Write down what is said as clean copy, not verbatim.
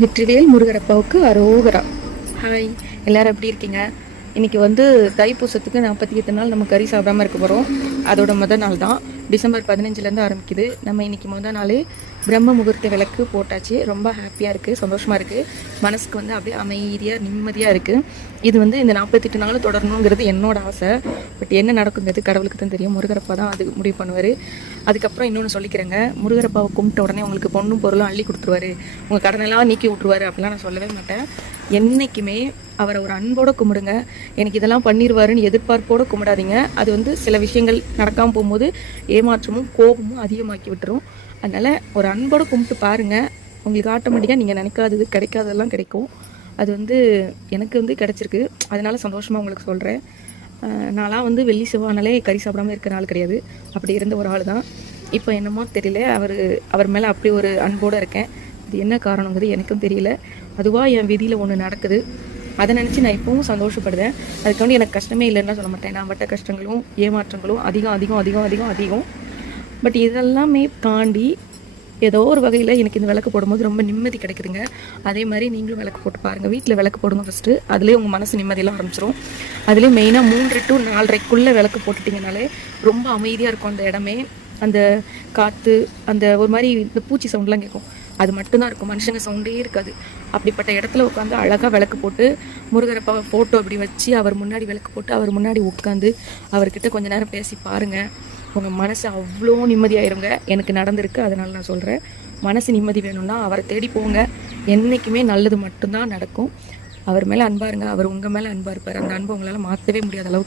வெற்றிவேல் முருகரப்பாவுக்கு அரோகரா. ஹாய், எல்லோரும் எப்படி இருக்கீங்க? இன்றைக்கி தைப்பூசத்துக்கு 48 நாள் நம்ம கறி சாப்பிடாமல் இருக்க போகிறோம். அதோட முதல் நாள் தான் டிசம்பர் 15 ஆரம்பிக்குது. நம்ம இன்றைக்கி முதல் நாள் பிரம்ம முகூர்த்த விளக்கு போட்டாச்சு. ரொம்ப ஹாப்பியாக இருக்குது, சந்தோஷமாக இருக்குது. மனசுக்கு அப்படியே அமைதியாக நிம்மதியாக இருக்குது. இது இந்த 48 நாள் தொடரணுங்கிறது என்னோட ஆசை. பட் என்ன நடக்குங்கிறது கடவுளுக்கு தான் தெரியும். முருகரப்பா தான் அது முடிவு பண்ணுவார். அதுக்கப்புறம் இன்னொன்று சொல்லிக்கிறேங்க, முருகரப்பாவை கும்பிட்ட உடனே உங்களுக்கு பொண்ணும் பொருளும் அள்ளி கொடுத்துருவாரு, உங்கள் கடனெல்லாம் நீக்கி விட்ருவாரு அப்படிலாம் நான் சொல்லவே மாட்டேன். என்றைக்குமே அவரை ஒரு அன்போடு கும்பிடுங்க. எனக்கு இதெல்லாம் பண்ணிடுவாருன்னு எதிர்பார்ப்போடு கும்பிடாதீங்க. அது சில விஷயங்கள் நடக்காமல் போகும்போது ஏமாற்றமும் கோபமும் அதிகமாக்கி விட்டுரும். அதனால் ஒரு அன்போடு கும்பிட்டு பாருங்கள். உங்களுக்கு ஆட்டோமேட்டிக்காக நீங்கள் நினைக்காதது கிடைக்காததெல்லாம் கிடைக்கும். அது எனக்கு கிடச்சிருக்கு. அதனால் சந்தோஷமாக உங்களுக்கு சொல்கிறேன். நான்லாம் வெள்ளி செவ்வானாலே கறி சாப்பிடாமல் இருக்கிற ஆள் கிடையாது. அப்படி இருந்த ஒரு ஆள் தான். இப்போ என்னமோ தெரியல, அவர் மேலே அப்படி ஒரு அன்போடு இருக்கேன். இது என்ன காரணங்கிறது எனக்கும் தெரியல. அதுவாக என் விதியில் ஒன்று நடக்குது. அதை நினச்சி நான் இப்போவும் சந்தோஷப்படுறேன். அதுக்காண்டி எனக்கு கஷ்டமே இல்லைன்னு சொல்ல மாட்டேன். நான் பட்ட கஷ்டங்களும் ஏமாற்றங்களும் அதிகம் அதிகம் அதிகம் அதிகம் அதிகம். பட் இதெல்லாமே தாண்டி ஏதோ ஒரு வகையில் எனக்கு இந்த விளக்கு போடும்போது ரொம்ப நிம்மதி கிடைக்குதுங்க. அதே மாதிரி நீங்களும் விளக்கு போட்டு பாருங்கள். வீட்டில் விளக்கு போடுங்க ஃபஸ்ட்டு. அதுலேயே உங்கள் மனசு நிம்மதியெல்லாம் ஆரம்பிச்சிடும். அதுலேயும் மெயினாக 3 to 4:30க்குள்ளே விளக்கு போட்டுட்டிங்கனாலே ரொம்ப அமைதியாக இருக்கும் அந்த இடமே. அந்த காற்று, அந்த ஒரு மாதிரி இந்த பூச்சி சவுண்ட்லாம் கேட்கும். அது மட்டும்தான் இருக்கும், மனுஷங்க சவுண்டே இருக்காது. அப்படிப்பட்ட இடத்துல உட்காந்து அழகாக விளக்கு போட்டு முருகரப்பா ஃபோட்டோ அப்படி வச்சு அவர் முன்னாடி விளக்கு போட்டு அவர் முன்னாடி உட்காந்து அவர்கிட்ட கொஞ்ச நேரம் பேசி பாருங்கள். உங்கள் மனசு அவ்வளோ நிம்மதியாயிருங்க. எனக்கு நடந்திருக்கு, அதனால நான் சொல்கிறேன். மனசு நிம்மதி வேணும்னா அவரை தேடி போங்க. என்றைக்குமே நல்லது மட்டும்தான் நடக்கும். அவர் மேலே அன்பாருங்க. அவர் உங்கள் மேலே அன்பாக இருப்பார். அந்த அன்பை உங்களால் மாற்றவே முடியாத அளவுக்கு